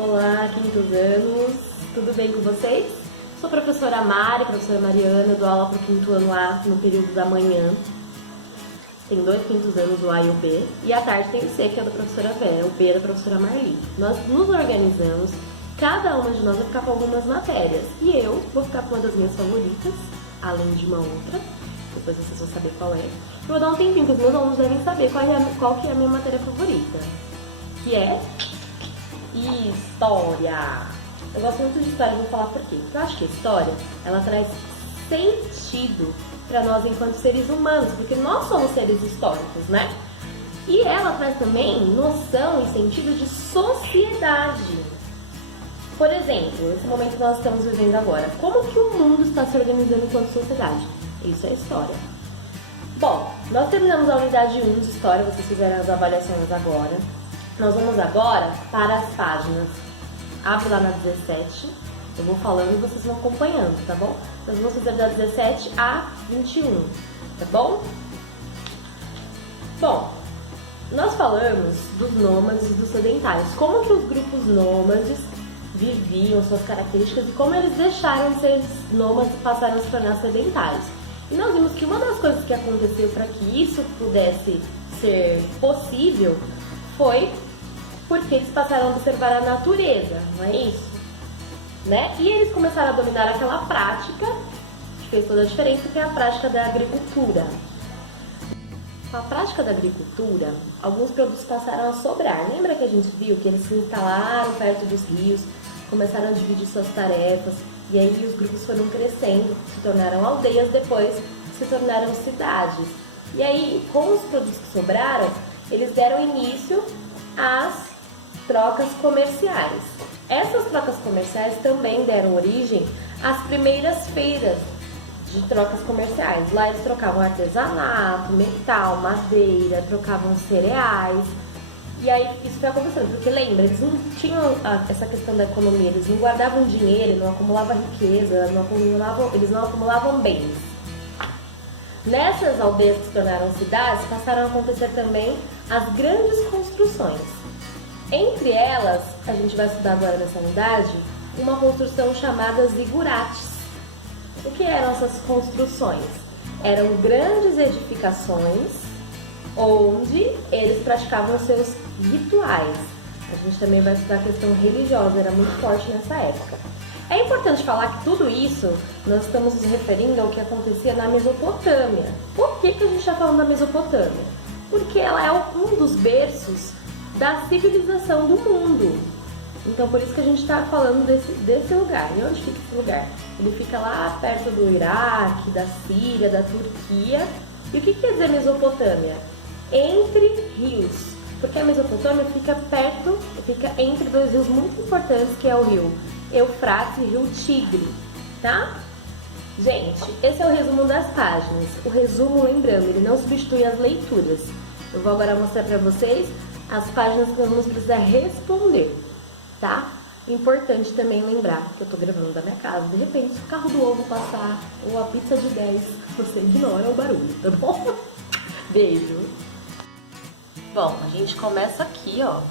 Olá, quintos anos, tudo bem com vocês? Sou a professora Mari, professora Mariana, dou aula para o quinto ano A no período da manhã. Tem 2 quintos anos, o A e o B, e à tarde tem o C, que é da professora Vera, o B é da professora Marli. Nós nos organizamos, cada uma de nós vai ficar com algumas matérias, e eu vou ficar com uma das minhas favoritas, além de uma outra, depois vocês vão saber qual é. Eu vou dar um tempinho que os meus alunos devem saber qual que é a minha matéria favorita, que é História. Eu gosto muito de história, vou falar por quê. Porque eu acho que a história, ela traz sentido para nós enquanto seres humanos, porque nós somos seres históricos, né? E ela traz também noção e sentido de sociedade. Por exemplo, esse momento que nós estamos vivendo agora, como que o mundo está se organizando enquanto sociedade? Isso é história. Bom, nós terminamos a unidade 1 de história, vocês fizeram as avaliações agora. Nós vamos agora para as páginas. Abre lá na 17, eu vou falando e vocês vão acompanhando, tá bom? Nós vamos fazer da 17 a 21, tá bom? Bom, nós falamos dos nômades e dos sedentários. Como que os grupos nômades viviam, suas características e como eles deixaram de ser nômades e passaram a se tornar sedentários. E nós vimos que uma das coisas que aconteceu para que isso pudesse ser possível foi porque eles passaram a observar a natureza, não é isso? Né? E eles começaram a dominar aquela prática, que fez toda a diferença, que é a prática da agricultura. Com a prática da agricultura, alguns produtos passaram a sobrar. Lembra que a gente viu que eles se instalaram perto dos rios, começaram a dividir suas tarefas, e aí os grupos foram crescendo, se tornaram aldeias, depois se tornaram cidades. E aí, com os produtos que sobraram, eles deram início às trocas comerciais. Essas trocas comerciais também deram origem às primeiras feiras de trocas comerciais. Lá eles trocavam artesanato, metal, madeira, trocavam cereais. E aí isso foi acontecendo, porque lembra, eles não tinham essa questão da economia, eles não guardavam dinheiro, não acumulavam riqueza, eles não acumulavam bens. Nessas aldeias que se tornaram cidades, passaram a acontecer também as grandes construções. Entre elas, a gente vai estudar agora nessa unidade, uma construção chamada zigurates. O que eram essas construções? Eram grandes edificações onde eles praticavam os seus rituais. A gente também vai estudar a questão religiosa, era muito forte nessa época. É importante falar que tudo isso nós estamos nos referindo ao que acontecia na Mesopotâmia. Por que a gente está falando da Mesopotâmia? Porque ela é um dos berços da civilização do mundo. Então por isso que a gente está falando desse lugar. E onde fica esse lugar? Ele fica lá perto do Iraque, da Síria, da Turquia. E o que quer dizer Mesopotâmia? Entre rios. Porque a Mesopotâmia fica entre 2 rios muito importantes, que é o rio Eufrates e o rio Tigre, tá? Gente, esse é o resumo das páginas. O resumo, lembrando, ele não substitui as leituras. Eu vou agora mostrar para vocês as páginas que nós vamos precisar responder, tá? Importante também lembrar que eu tô gravando da minha casa. De repente, se o carro do ovo passar ou a pizza de 10, você ignora o barulho, tá bom? Beijo! Bom, a gente começa aqui, ó.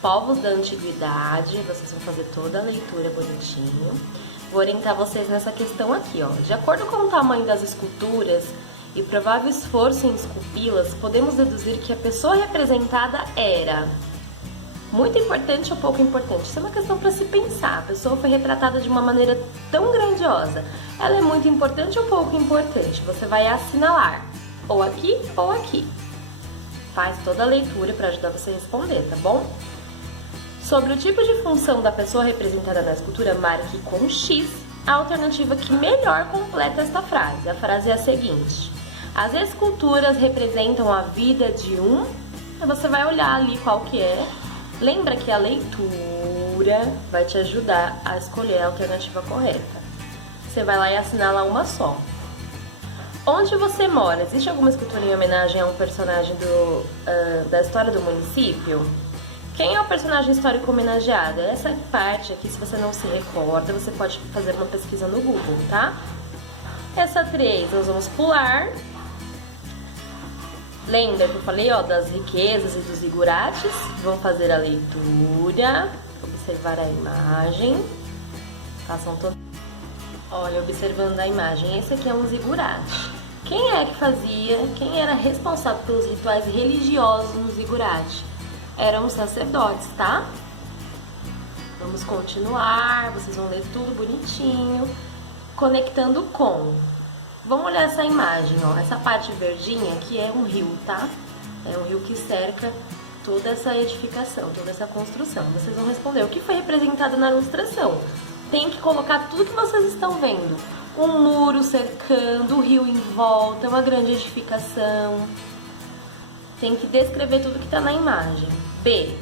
Povos da Antiguidade, vocês vão fazer toda a leitura bonitinho. Vou orientar vocês nessa questão aqui, ó. De acordo com o tamanho das esculturas e provável esforço em esculpi-las, podemos deduzir que a pessoa representada era muito importante ou pouco importante. Isso é uma questão para se pensar. A pessoa foi retratada de uma maneira tão grandiosa. Ela é muito importante ou pouco importante? Você vai assinalar ou aqui ou aqui. Faz toda a leitura para ajudar você a responder, tá bom? Sobre o tipo de função da pessoa representada na escultura, marque com X a alternativa que melhor completa esta frase. A frase é a seguinte: as esculturas representam a vida de um... Aí você vai olhar ali qual que é. Lembra que a leitura vai te ajudar a escolher a alternativa correta. Você vai lá e assinala uma só. Onde você mora? Existe alguma escultura em homenagem a um personagem da história do município? Quem é o personagem histórico homenageado? Essa parte aqui, se você não se recorda, você pode fazer uma pesquisa no Google, tá? Essa 3 nós vamos pular. Lembra que eu falei, ó, das riquezas e dos zigurates? Vão fazer a leitura. observar a imagem. Façam todo... Olha, observando a imagem, esse aqui é um zigurate. Quem é que fazia, quem era responsável pelos rituais religiosos no zigurate? Eram os sacerdotes, tá? Vamos continuar, vocês vão ler tudo bonitinho, conectando com. Vamos olhar essa imagem, ó. Essa parte verdinha aqui é um rio, tá? É um rio que cerca toda essa edificação, toda essa construção. Vocês vão responder o que foi representado na ilustração. Tem que colocar tudo que vocês estão vendo. Um muro cercando, o rio em volta, uma grande edificação. Tem que descrever tudo que está na imagem. B.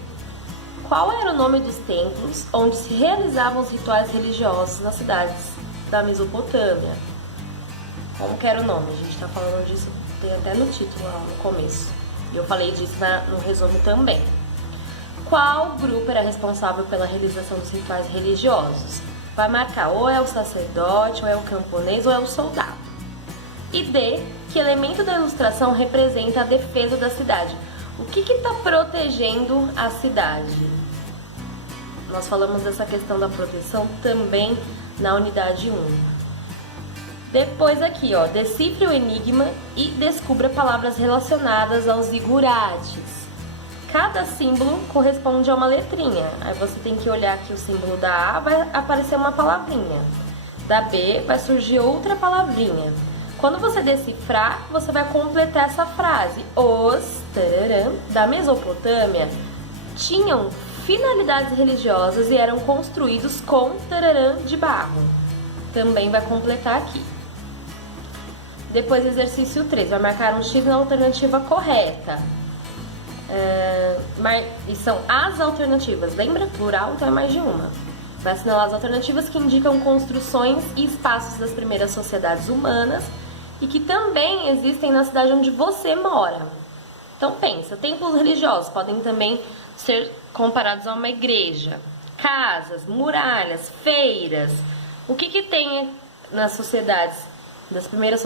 Qual era o nome dos templos onde se realizavam os rituais religiosos nas cidades da Mesopotâmia? Como que era o nome? A gente está falando disso, tem até no título lá no começo. E eu falei disso no resumo também. Qual grupo era responsável pela realização dos rituais religiosos? Vai marcar ou é o sacerdote, ou é o camponês, ou é o soldado. E D, que elemento da ilustração representa a defesa da cidade? O que está protegendo a cidade? Nós falamos dessa questão da proteção também na unidade 1. Depois aqui, ó, decifre o enigma e descubra palavras relacionadas aos zigurates. Cada símbolo corresponde a uma letrinha. Aí você tem que olhar aqui o símbolo da A, vai aparecer uma palavrinha. Da B vai surgir outra palavrinha. Quando você decifrar, você vai completar essa frase. Os da Mesopotâmia tinham finalidades religiosas e eram construídos com de barro. Também vai completar aqui. Depois, exercício 3, vai marcar um X na alternativa correta. E são as alternativas, lembra? Plural, então é mais de uma. Vai assinalar as alternativas que indicam construções e espaços das primeiras sociedades humanas e que também existem na cidade onde você mora. Então pensa, templos religiosos podem também ser comparados a uma igreja, casas, muralhas, feiras. O que tem nas sociedades, nas primeiras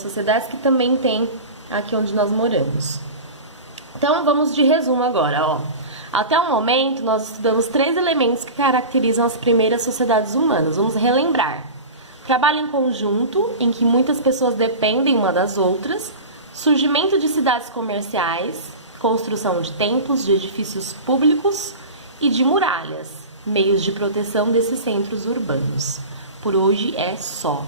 sociedades que também tem aqui onde nós moramos? Então vamos de resumo agora, ó. Até o momento nós estudamos 3 elementos que caracterizam as primeiras sociedades humanas. Vamos relembrar. Trabalho em conjunto, em que muitas pessoas dependem uma das outras. Surgimento de cidades comerciais, construção de templos, de edifícios públicos e de muralhas, meios de proteção desses centros urbanos. Por hoje é só.